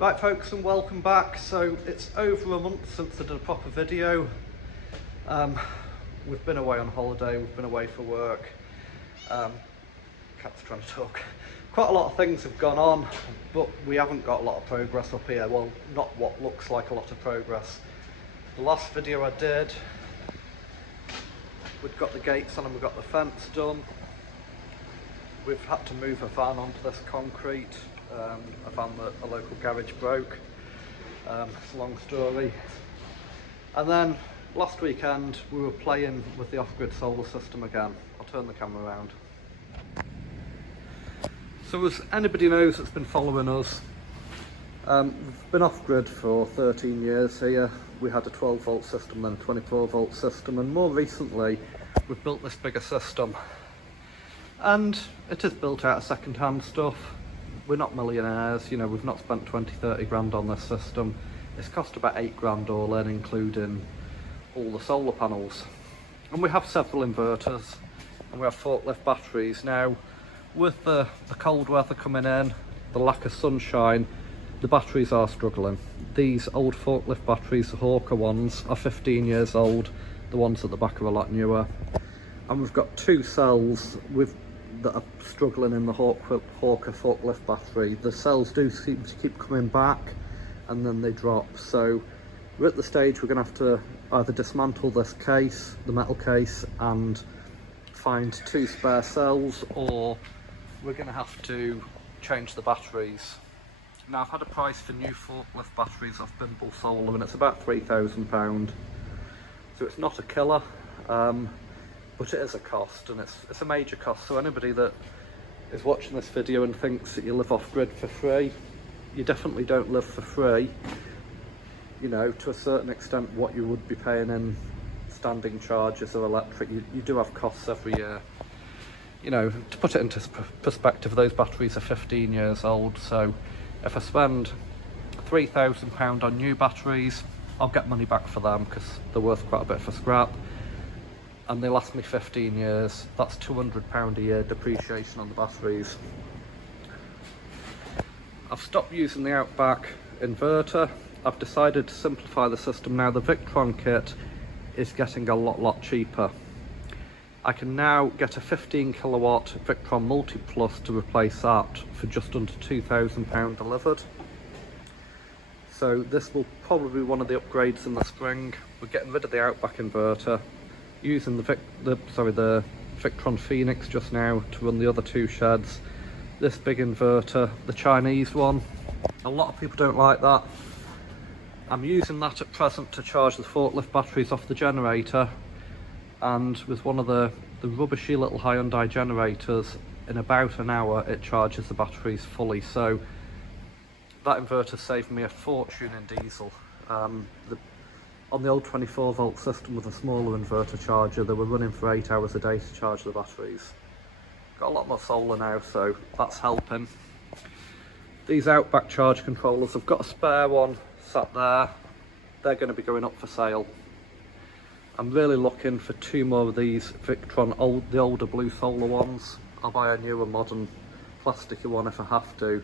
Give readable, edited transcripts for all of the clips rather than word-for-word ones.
Right folks, and welcome back. So it's over a month since I did a proper video. We've been away on holiday, we've been away for work. Cat's trying to talk. Quite a lot of things have gone on, but we haven't got a lot of progress up here. Well, not what looks like a lot of progress. The last video I did, we'd got the gates on and we got the fence done. We've had to move a van onto this concrete. A van that a local garage broke. It's a long story. And then last weekend we were playing with the off-grid solar system again. I'll turn the camera around. So as anybody knows that's been following us, we've been off-grid for 13 years here. We had a 12 volt system, then a 24 volt system, and more recently we've built this bigger system. And it is built out of second-hand stuff. We're not millionaires, you know, we've not spent 20-30 grand on this system. It's cost about 8 grand all in, including all the solar panels. And we have several inverters, and we have forklift batteries. Now, with the cold weather coming in, the lack of sunshine, the batteries are struggling. These old forklift batteries, the Hawker ones, are 15 years old. The ones at the back are a lot newer. And we've got two cells that are struggling in the Hawker forklift battery. The cells do seem to keep coming back and then they drop. So we're at the stage we're going to have to either dismantle this case, the metal case, and find two spare cells, or we're going to have to change the batteries. Now, I've had a price for new forklift batteries off Bimble Solar and it's about £3,000. So it's not a killer. But it is a cost, and it's a major cost. So anybody that is watching this video and thinks that you live off grid for free, you definitely don't live for free. You know, to a certain extent what you would be paying in standing charges or electric, you do have costs every year. You know, to put it into perspective, those batteries are 15 years old, so if I spend £3,000 on new batteries, I'll get money back for them because they're worth quite a bit for scrap. And they last me 15 years. That's £200 a year depreciation on the batteries. I've stopped using the Outback inverter. I've decided to simplify the system now. The Victron kit is getting a lot cheaper. I can now get a 15 kilowatt Victron Multi Plus to replace that for just under £2,000 delivered. So this will probably be one of the upgrades in the spring. We're getting rid of the Outback inverter, using the Victron Phoenix just now to run the other two sheds. This big inverter, the Chinese one, a lot of people don't like that. I'm using that at present to charge the forklift batteries off the generator, and with one of the rubbishy little Hyundai generators, in about an hour it charges the batteries fully. So that inverter saved me a fortune in diesel. On the old 24 volt system with a smaller inverter charger, they were running for 8 hours a day to charge the batteries. Got a lot more solar now, so that's helping. These Outback charge controllers, I've got a spare one sat there. They're going to be going up for sale. I'm really looking for two more of these Victron, the older blue solar ones. I'll buy a newer modern plasticky one if I have to.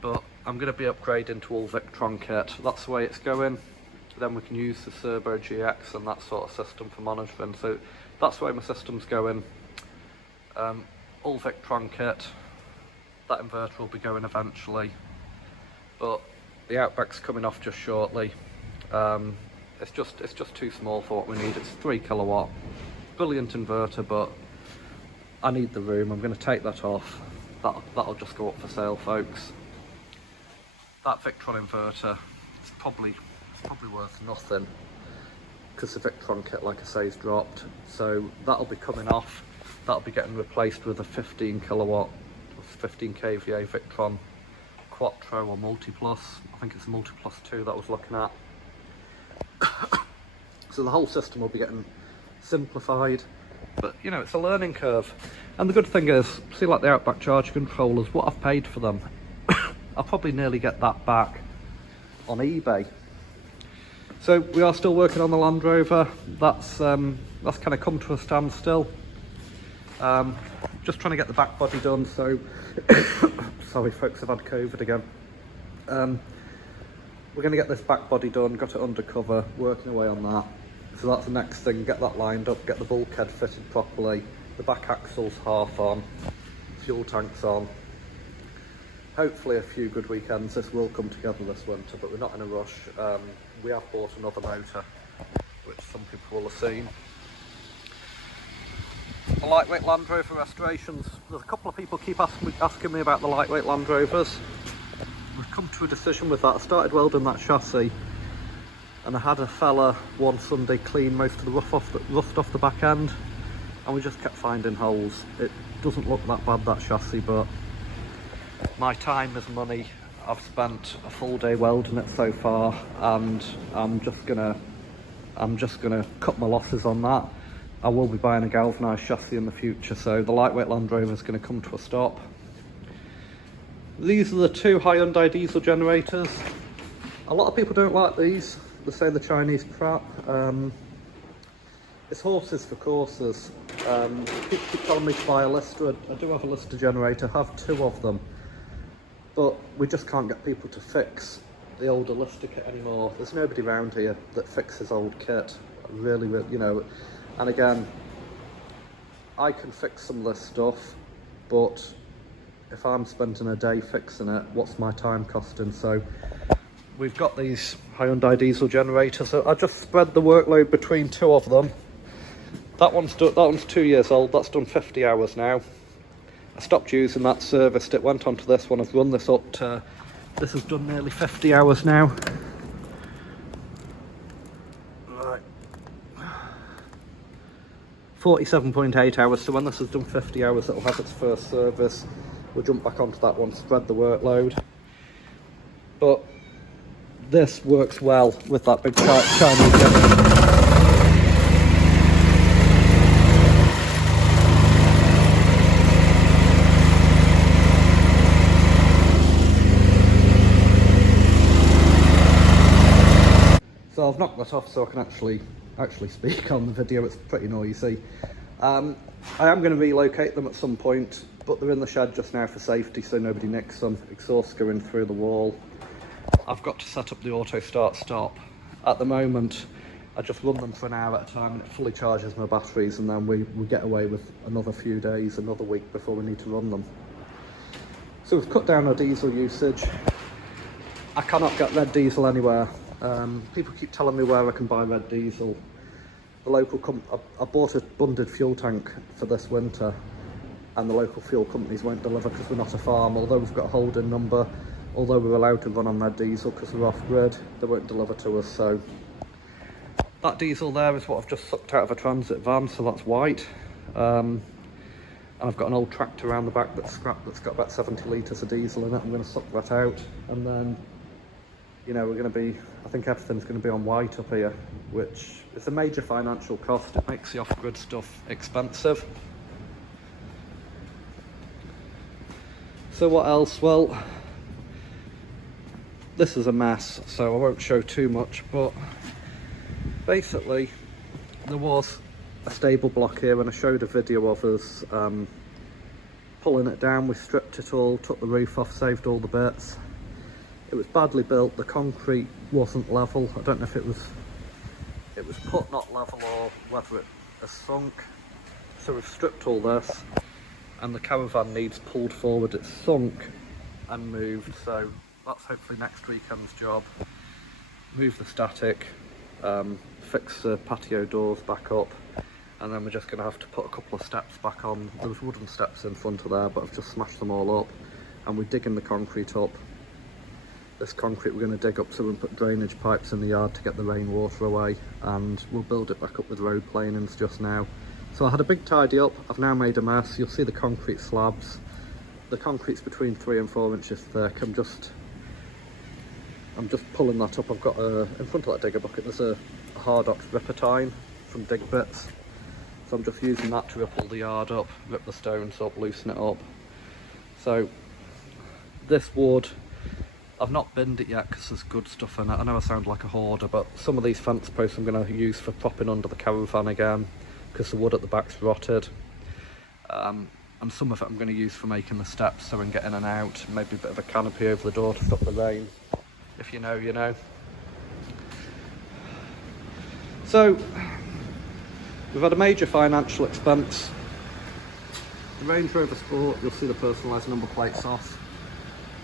But I'm going to be upgrading to all Victron kit. That's the way it's going. Then we can use the Serbo GX and that sort of system for monitoring. So that's the way my system's going. All Victron kit. That inverter will be going eventually, but the Outback's coming off just shortly. It's just too small for what we need. It's 3 kilowatt, brilliant inverter, but I need the room. I'm going to take that off. That'll just go up for sale, folks. That Victron inverter is probably worth nothing because the Victron kit, like I say, is dropped. So that'll be coming off. That'll be getting replaced with a 15 kilowatt, 15 kVA Victron Quattro or Multi Plus. I think it's a Multi Plus 2 that I was looking at. So the whole system will be getting simplified, but you know, it's a learning curve. And the good thing is, see, like the Outback charge controllers, what I've paid for them, I'll probably nearly get that back on eBay. So we are still working on the Land Rover. That's kind of come to a standstill. Just trying to get the back body done. So sorry folks, I've had COVID again. We're going to get this back body done, got it undercover, working away on that. So that's the next thing, get that lined up, get the bulkhead fitted properly, the back axle's half on, fuel tank's on. Hopefully a few good weekends. This will come together this winter, but we're not in a rush. We have bought another motor, which some people will have seen. The lightweight Land Rover restorations. There's a couple of people keep asking me about the lightweight Land Rovers. We've come to a decision with that. I started welding that chassis, and I had a fella one Sunday clean most of the rust off the back end, and we just kept finding holes. It doesn't look that bad, that chassis, but my time is money. I've spent a full day welding it so far, and I'm just gonna cut my losses on that. I will be buying a galvanised chassis in the future, so the lightweight Land Rover is going to come to a stop. These are the two Hyundai diesel generators. A lot of people don't like these. They say the Chinese crap. It's horses for courses. People keep telling me to buy a Lister. I do have a Lister generator, I have two of them. But we just can't get people to fix the older Lister kit anymore. There's nobody around here that fixes old kit. Really, you know. And again, I can fix some of this stuff, but if I'm spending a day fixing it, what's my time costing? So we've got these Hyundai diesel generators. So I just spread the workload between two of them. That one's 2 years old. That's done 50 hours now. I stopped using that, serviced it, went on to this one. I've run this up to, this has done nearly 50 hours now. Right. 47.8 hours, so when this has done 50 hours, it'll have its first service. We'll jump back onto that one, spread the workload. But this works well with that big Chinese generator. So I've knocked that off so I can actually speak on the video. It's pretty noisy. I am going to relocate them at some point, but they're in the shed just now for safety so nobody nicks them. Exhaust going through the wall. I've got to set up the auto start stop. At the moment I just run them for an hour at a time and it fully charges my batteries, and then we get away with another few days, another week before we need to run them. So we've cut down our diesel usage. I cannot get red diesel anywhere. People keep telling me where I can buy red diesel. The local I bought a bonded fuel tank for this winter, and the local fuel companies won't deliver because we're not a farm. Although we've got a holding number, although we're allowed to run on red diesel because we're off grid, they won't deliver to us. So that diesel there is what I've just sucked out of a transit van, so that's white. And I've got an old tractor around the back that's scrapped, that's got about 70 litres of diesel in it. I'm going to suck that out, and then, you know, we're going to be, I think everything's going to be on white up here, which is a major financial cost. It makes the off-grid stuff expensive. So what else? Well, this is a mess, so I won't show too much, but basically there was a stable block here and I showed a video of us pulling it down. We stripped it all, took the roof off, saved all the bits. It was badly built, the concrete wasn't level. I don't know if it was put not level or whether it has sunk. So we've stripped all this, and the caravan needs pulled forward. It's sunk and moved, so that's hopefully next weekend's job. Move the static, fix the patio doors back up, and then we're just going to have to put a couple of steps back on. There was wooden steps in front of there, but I've just smashed them all up, and we're digging the concrete up. This concrete we're going to dig up so we can put drainage pipes in the yard to get the rainwater away, and we'll build it back up with road planings just now. So I had a big tidy up. I've now made a mess. You'll see the concrete slabs. The concrete's between 3 and 4 inches thick. I'm just pulling that up. I've got in front of that digger bucket there's a hard ox ripper tine from Dig Bits, so I'm just using that to rip all the yard up, rip the stones up, loosen it up. So this wood, I've not binned it yet because there's good stuff in it. I know I sound like a hoarder, but some of these fence posts I'm going to use for propping under the caravan again because the wood at the back's rotted. and some of it I'm going to use for making the steps so I can get in and out, maybe a bit of a canopy over the door to stop the rain. If you know, you know. So, we've had a major financial expense. The Range Rover Sport, you'll see the personalised number plates off.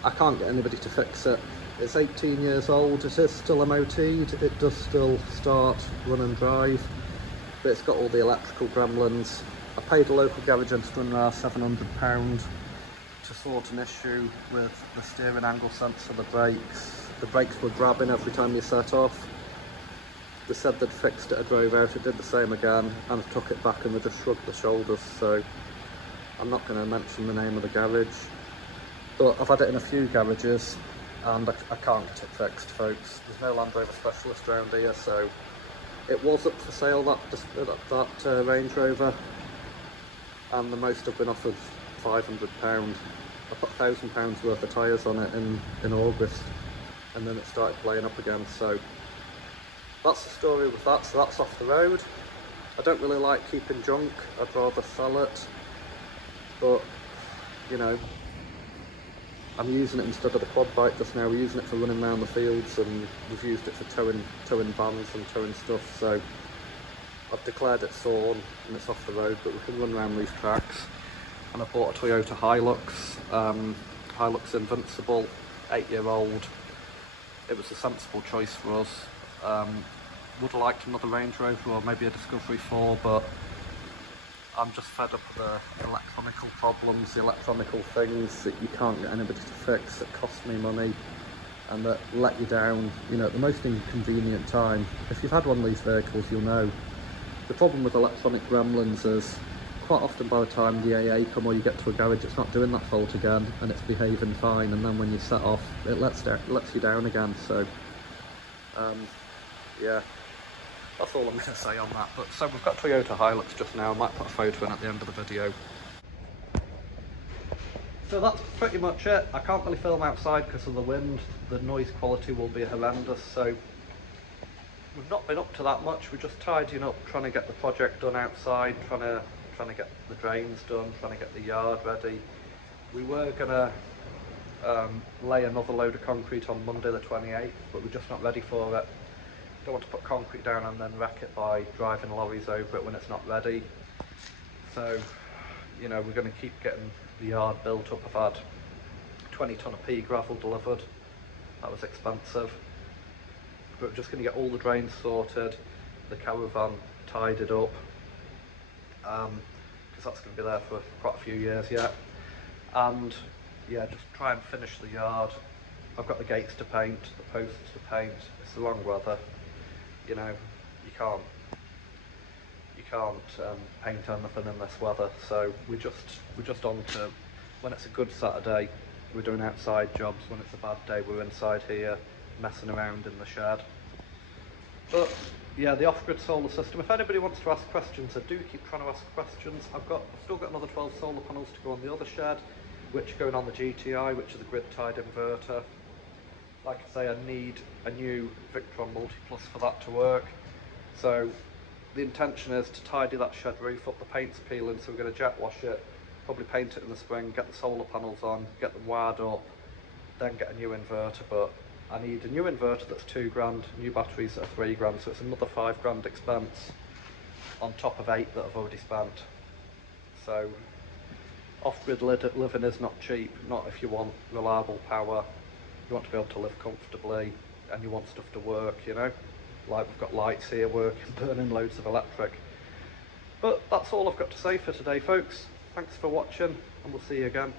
I can't get anybody to fix it. It's 18 years old, it is still MOT'd, it does still start, run and drive, but it's got all the electrical gremlins. I paid a local garage engineer £700 to sort an issue with the steering angle sensor, the brakes. The brakes were grabbing every time you set off. They said they'd fixed it, I drove out, it did the same again, and I took it back and they just shrugged their shoulders, so I'm not going to mention the name of the garage. But I've had it in a few garages and I can't get it fixed, folks. There's no Land Rover specialist around here, so it was up for sale, that Range Rover, and the most I've been offered £500. I put £1,000 worth of tyres on it in August, and then it started playing up again, so that's the story with that. So that's off the road. I don't really like keeping junk, I'd rather sell it, but you know, I'm using it instead of the quad bike just now. We're using it for running around the fields, and we've used it for towing vans and towing stuff, so I've declared it sawn and it's off the road, but we can run around these tracks. And I bought a Toyota Hilux, Hilux Invincible, 8-year-old. It was a sensible choice for us. Would have liked another Range Rover or maybe a Discovery 4, but I'm just fed up with the electronical problems, the electronical things that you can't get anybody to fix, that cost me money and that let you down, you know, at the most inconvenient time. If you've had one of these vehicles, you'll know. The problem with electronic gremlins is quite often by the time the AA come or you get to a garage, it's not doing that fault again and it's behaving fine, and then when you set off, it lets you down again. So, yeah. That's all I'm going to say on that. But so we've got Toyota Hilux just now. I might put a photo in at the end of the video. So that's pretty much it. I can't really film outside because of the wind. The noise quality will be horrendous. So we've not been up to that much. We're just tidying up, trying to get the project done outside, trying to get the drains done, trying to get the yard ready. We were going to lay another load of concrete on Monday the 28th, but we're just not ready for it. Don't want to put concrete down and then wreck it by driving lorries over it when it's not ready. So, you know, we're going to keep getting the yard built up. I've had 20 tonne of pea gravel delivered. That was expensive. But we're just going to get all the drains sorted, the caravan tidied up, because that's going to be there for quite a few years yet. And yeah, just try and finish the yard. I've got the gates to paint, the posts to paint. It's the wrong weather. You know, you can't paint anything in this weather, so we're just on to, when it's a good Saturday, we're doing outside jobs. When it's a bad day, we're inside here messing around in the shed. But yeah, the off-grid solar system, if anybody wants to ask questions, I do keep trying to ask questions. I've still got another 12 solar panels to go on the other shed, which are going on the GTI, which is the grid-tied inverter. Like I say, I need a new Victron Multi Plus for that to work. So the intention is to tidy that shed roof up. The paint's peeling, so we're going to jet wash it, probably paint it in the spring, get the solar panels on, get them wired up, then get a new inverter. But I need a new inverter that's £2,000, new batteries that are £3,000, so it's another £5,000 expense on top of 8 that I've already spent. So off-grid living is not cheap, not if you want reliable power. You want to be able to live comfortably and you want stuff to work, you know, like we've got lights here working, burning loads of electric. But that's all I've got to say for today, folks. Thanks for watching, and we'll see you again.